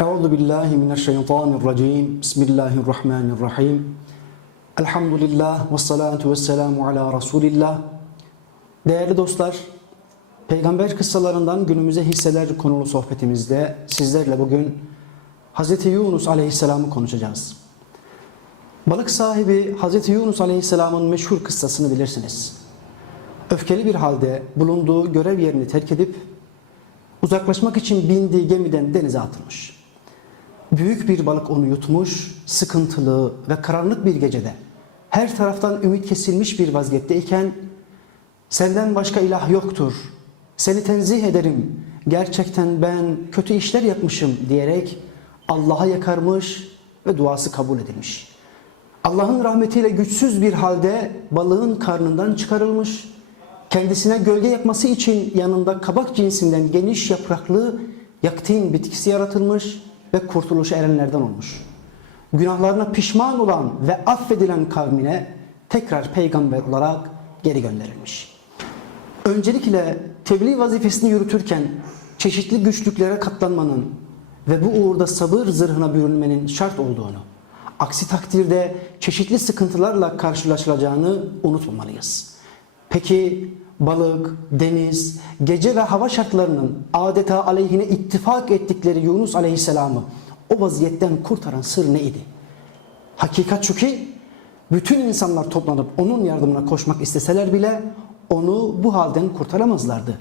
Euzu billahi mineşşeytanirracim. Bismillahirrahmanirrahim. Elhamdülillah ve salatu ve selamu ala Resulillah. Değerli dostlar, peygamber kıssalarından günümüze hisseler konulu sohbetimizde sizlerle bugün Hz. Yunus aleyhisselamı konuşacağız. Balık sahibi Hz. Yunus aleyhisselamın meşhur kıssasını bilirsiniz. Öfkeli bir halde bulunduğu görev yerini terk edip uzaklaşmak için bindiği gemiden denize atılmış. Büyük bir balık onu yutmuş, sıkıntılı ve karanlık bir gecede her taraftan ümit kesilmiş bir vaziyetteyken senden başka ilah yoktur, seni tenzih ederim, gerçekten ben kötü işler yapmışım diyerek Allah'a yakarmış ve duası kabul edilmiş. Allah'ın rahmetiyle güçsüz bir halde balığın karnından çıkarılmış, kendisine gölge yapması için yanında kabak cinsinden geniş yapraklı yaktin bitkisi yaratılmış ve kurtuluşa erenlerden olmuş. Günahlarına pişman olan ve affedilen kavmine tekrar peygamber olarak geri gönderilmiş. Öncelikle tebliğ vazifesini yürütürken çeşitli güçlüklere katlanmanın ve bu uğurda sabır zırhına bürünmenin şart olduğunu, aksi takdirde çeşitli sıkıntılarla karşılaşılacağını unutmamalıyız. Peki balık, deniz, gece ve hava şartlarının adeta aleyhine ittifak ettikleri Yunus Aleyhisselam'ı o vaziyetten kurtaran sır neydi? Hakikat şu ki bütün insanlar toplanıp onun yardımına koşmak isteseler bile onu bu halden kurtaramazlardı.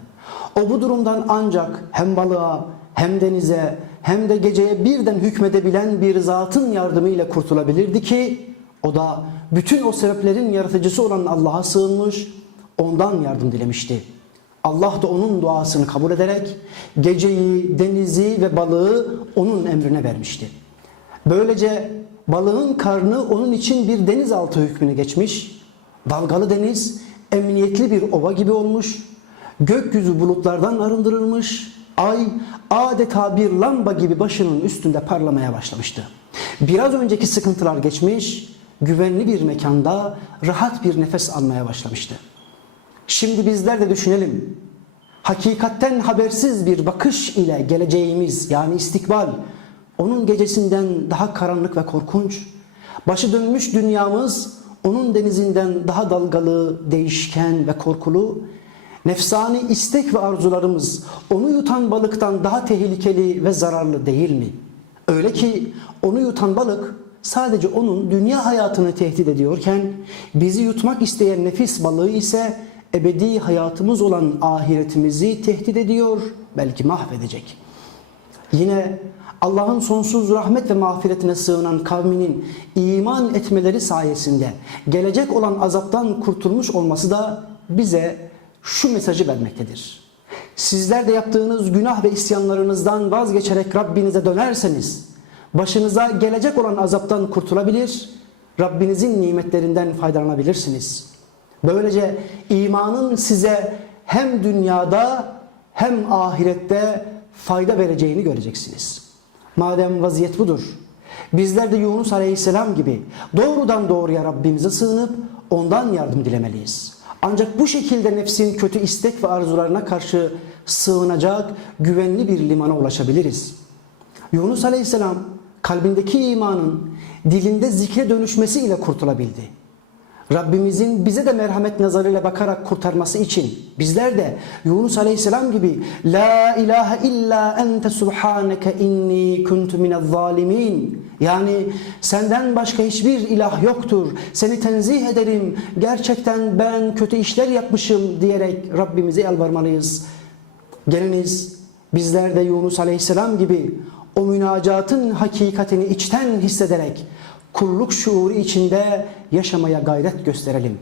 O bu durumdan ancak hem balığa hem denize hem de geceye birden hükmedebilen bir zatın yardımıyla kurtulabilirdi ki o da bütün o sebeplerin yaratıcısı olan Allah'a sığınmış, ondan yardım dilemişti. Allah da onun duasını kabul ederek geceyi, denizi ve balığı onun emrine vermişti. Böylece balığın karnı onun için bir denizaltı hükmüne geçmiş, dalgalı deniz emniyetli bir ova gibi olmuş, gökyüzü bulutlardan arındırılmış, ay adeta bir lamba gibi başının üstünde parlamaya başlamıştı. Biraz önceki sıkıntılar geçmiş, güvenli bir mekanda rahat bir nefes almaya başlamıştı. Şimdi bizler de düşünelim. Hakikatten habersiz bir bakış ile geleceğimiz yani istikbal onun gecesinden daha karanlık ve korkunç. Başı dönmüş dünyamız onun denizinden daha dalgalı, değişken ve korkulu. Nefsani istek ve arzularımız onu yutan balıktan daha tehlikeli ve zararlı değil mi? Öyle ki onu yutan balık sadece onun dünya hayatını tehdit ediyorken bizi yutmak isteyen nefis balığı ise ebedi hayatımız olan ahiretimizi tehdit ediyor, belki mahvedecek. Yine Allah'ın sonsuz rahmet ve mağfiretine sığınan kavminin iman etmeleri sayesinde gelecek olan azaptan kurtulmuş olması da bize şu mesajı vermektedir. Sizler de yaptığınız günah ve isyanlarınızdan vazgeçerek Rabbinize dönerseniz başınıza gelecek olan azaptan kurtulabilir, Rabbinizin nimetlerinden faydalanabilirsiniz. Böylece imanın size hem dünyada hem ahirette fayda vereceğini göreceksiniz. Madem vaziyet budur, bizler de Yunus Aleyhisselam gibi doğrudan doğruya Rabbimize sığınıp ondan yardım dilemeliyiz. Ancak bu şekilde nefsin kötü istek ve arzularına karşı sığınacak güvenli bir limana ulaşabiliriz. Yunus Aleyhisselam kalbindeki imanın dilinde zikre dönüşmesi ile kurtulabildi. Rabbimizin bize de merhamet nazarıyla bakarak kurtarması için bizler de Yunus Aleyhisselam gibi La ilahe illa ente subhaneke inni kuntu minez zalimin yani senden başka hiçbir ilah yoktur. Seni tenzih ederim. Gerçekten ben kötü işler yapmışım diyerek Rabbimize yalvarmalıyız. Geliniz bizler de Yunus Aleyhisselam gibi o münacatın hakikatini içten hissederek kulluk şuuru içinde yaşamaya gayret gösterelim.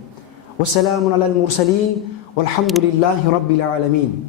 Ve selamun alel murselin velhamdülillahi rabbil alemin.